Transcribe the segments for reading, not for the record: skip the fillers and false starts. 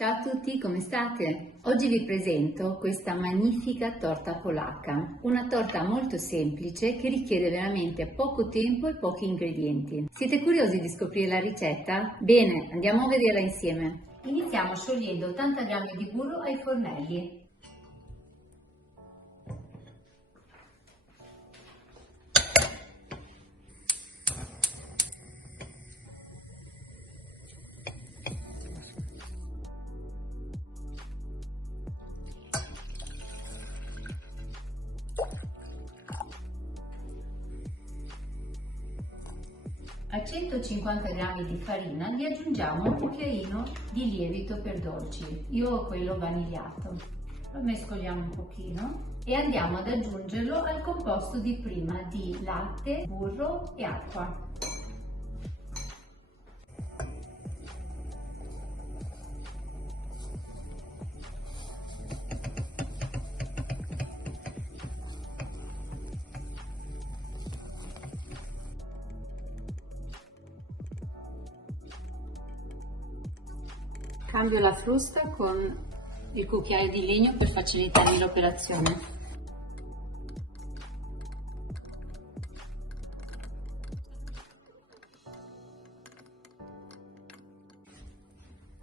Ciao a tutti, come state? Oggi vi presento questa magnifica torta polacca, una torta molto semplice che richiede veramente poco tempo e pochi ingredienti. Siete curiosi di scoprire la ricetta? Bene, andiamo a vederla insieme. Iniziamo sciogliendo 80 g di burro ai fornelli. A 150 g di farina gli aggiungiamo un cucchiaino di lievito per dolci, io ho quello vanigliato. Lo mescoliamo un pochino e andiamo ad aggiungerlo al composto di prima di latte, burro e acqua. Cambio la frusta con il cucchiaio di legno per facilitarmi l'operazione.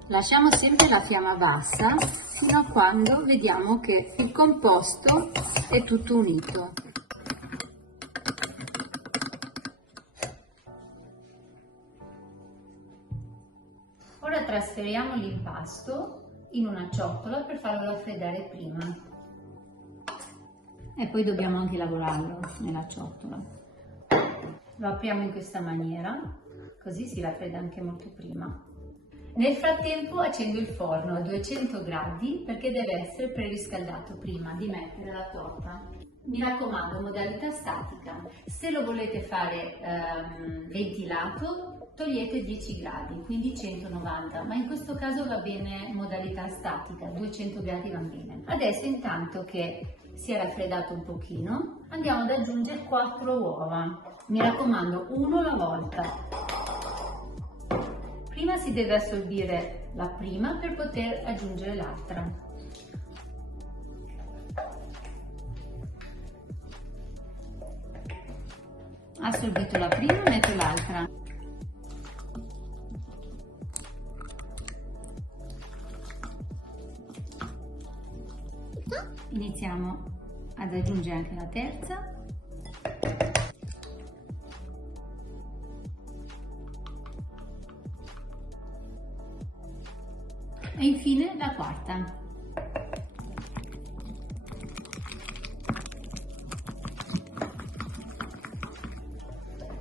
Lasciamo sempre la fiamma bassa fino a quando vediamo che il composto è tutto unito. Ora trasferiamo l'impasto in una ciotola per farlo raffreddare prima. E poi dobbiamo anche lavorarlo nella ciotola. Lo apriamo in questa maniera, così si raffredda anche molto prima. Nel frattempo accendo il forno a 200 gradi perché deve essere preriscaldato prima di mettere la torta. Mi raccomando, modalità statica. Se lo volete fare ventilato, togliete 10 gradi, quindi 190, ma in questo caso va bene modalità statica, 200 gradi va bene. Adesso, intanto che si è raffreddato un pochino, andiamo ad aggiungere 4 uova. Mi raccomando, uno alla volta. Prima si deve assorbire la prima per poter aggiungere l'altra. Assorbito la prima, metto l'altra. Iniziamo ad aggiungere anche la terza. E infine la quarta.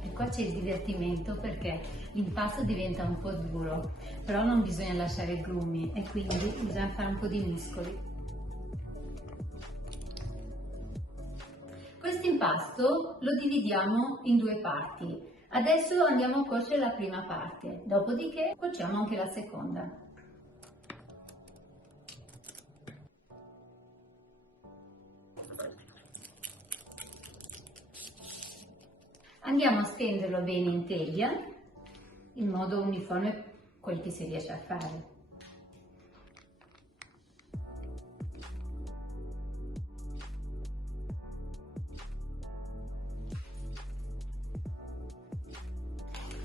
E qua c'è il divertimento perché l'impasto diventa un po' duro, però non bisogna lasciare grumi e quindi bisogna fare un po' di miscoli. Questo impasto lo dividiamo in due parti. Adesso andiamo a cuocere la prima parte, dopodiché cuociamo anche la seconda. Andiamo a stenderlo bene in teglia, in modo uniforme quel che si riesce a fare.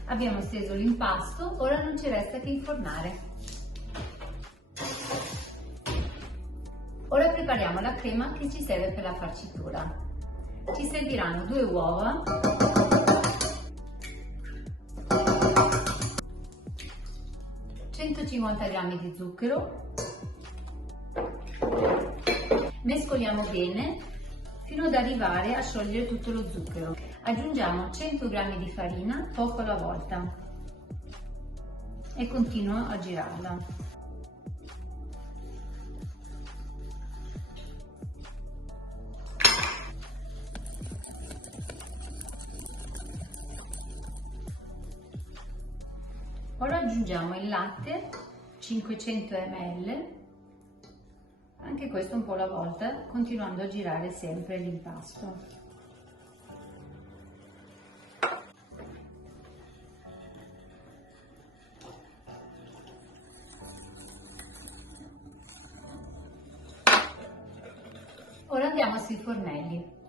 Abbiamo steso l'impasto, ora non ci resta che infornare. Ora prepariamo la crema che ci serve per la farcitura. Ci serviranno 2 uova, 150 g di zucchero, mescoliamo bene fino ad arrivare a sciogliere tutto lo zucchero. Aggiungiamo 100 g di farina, poco alla volta, e continuo a girarla. Ora aggiungiamo il latte, 500 ml, anche questo un po' alla volta, continuando a girare sempre l'impasto. andiamo sui fornelli.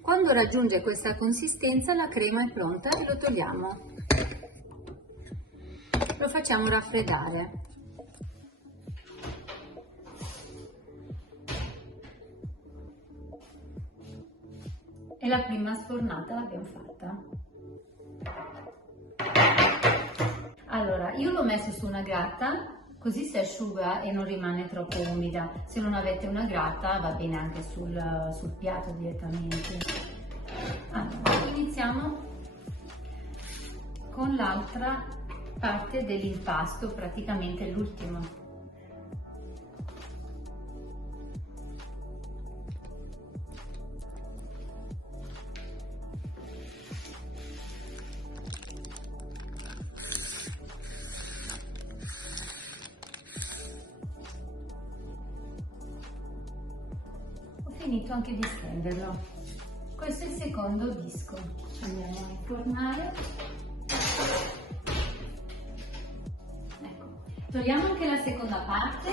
Quando raggiunge questa consistenza la crema è pronta e lo togliamo. Lo facciamo raffreddare. E la prima sfornata l'abbiamo fatta. Allora, io l'ho messo su una gratta, così si asciuga e non rimane troppo umida. Se non avete una gratta va bene anche sul piatto direttamente. Allora, iniziamo con l'altra parte dell'impasto, praticamente l'ultimo. Finito anche di stenderlo. Questo è il secondo disco. Andiamo a infornare. Ecco. Togliamo anche la seconda parte.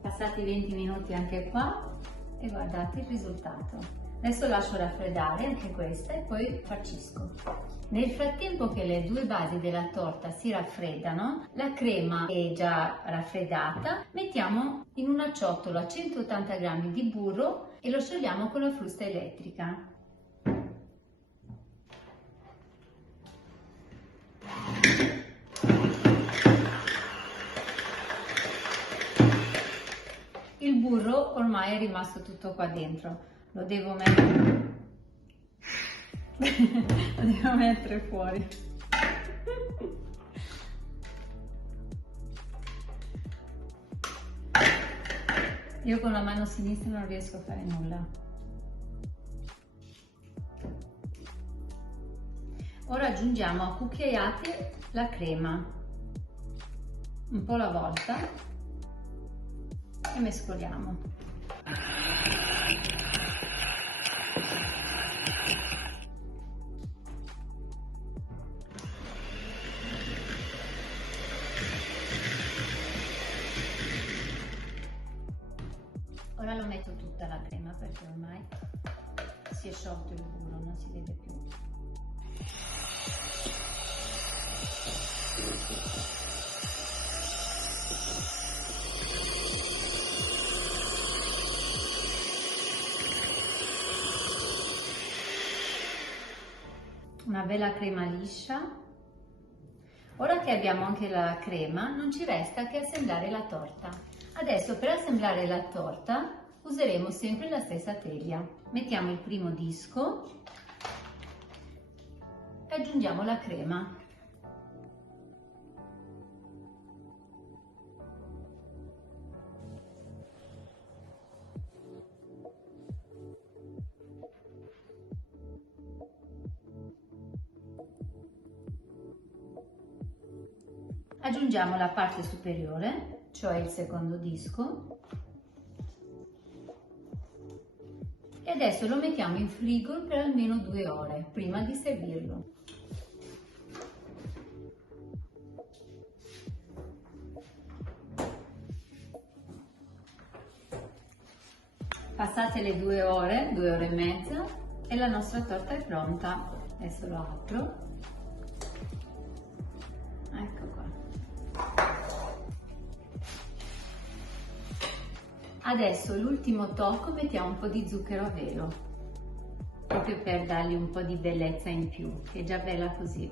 Passati 20 minuti anche qua e guardate il risultato. Adesso lascio raffreddare anche questa e poi farcisco. Nel frattempo che le due basi della torta si raffreddano, la crema è già raffreddata, mettiamo in una ciotola 180 g di burro e lo sciogliamo con la frusta elettrica. Il burro ormai è rimasto tutto qua dentro, lo devo mettere, lo devo mettere fuori. Io con la mano sinistra non riesco a fare nulla. Ora aggiungiamo a cucchiaiate la crema, un po' alla volta, e mescoliamo. Ora lo metto tutta la crema perché ormai si è sciolto il burro, non si vede più. Una bella crema liscia. Ora che abbiamo anche la crema, non ci resta che assemblare la torta. Adesso per assemblare la torta useremo sempre la stessa teglia. Mettiamo il primo disco e aggiungiamo la crema. Aggiungiamo la parte superiore, cioè il secondo disco, e adesso lo mettiamo in frigo per almeno 2 ore prima di servirlo. Passate le 2 ore e mezza e la nostra torta è pronta. Adesso lo apro. Ecco qua. Adesso l'ultimo tocco, mettiamo un po' di zucchero a velo, proprio per dargli un po' di bellezza in più, che è già bella così.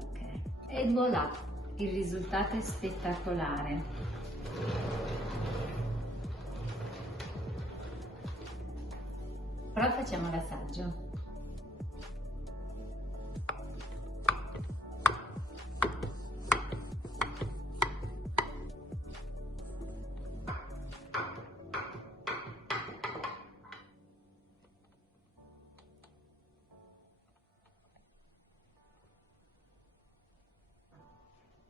Ok, e voilà, il risultato è spettacolare. Ora facciamo l'assaggio.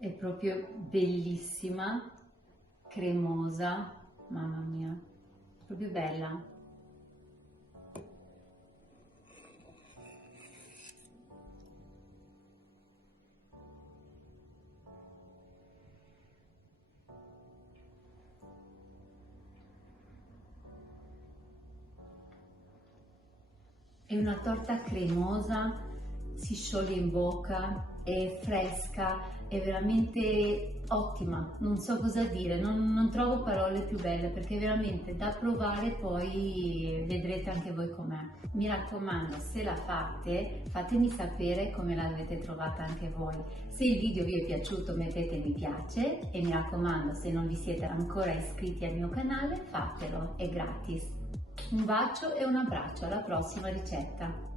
È proprio bellissima, cremosa, mamma mia, proprio bella. È una torta cremosa, si scioglie in bocca, è fresca, è veramente ottima, non so cosa dire, non trovo parole più belle perché è veramente da provare, poi vedrete anche voi com'è. Mi raccomando, se la fate, fatemi sapere come l'avete trovata anche voi. Se il video vi è piaciuto mettete mi piace e mi raccomando, se non vi siete ancora iscritti al mio canale, fatelo, è gratis. Un bacio e un abbraccio, alla prossima ricetta!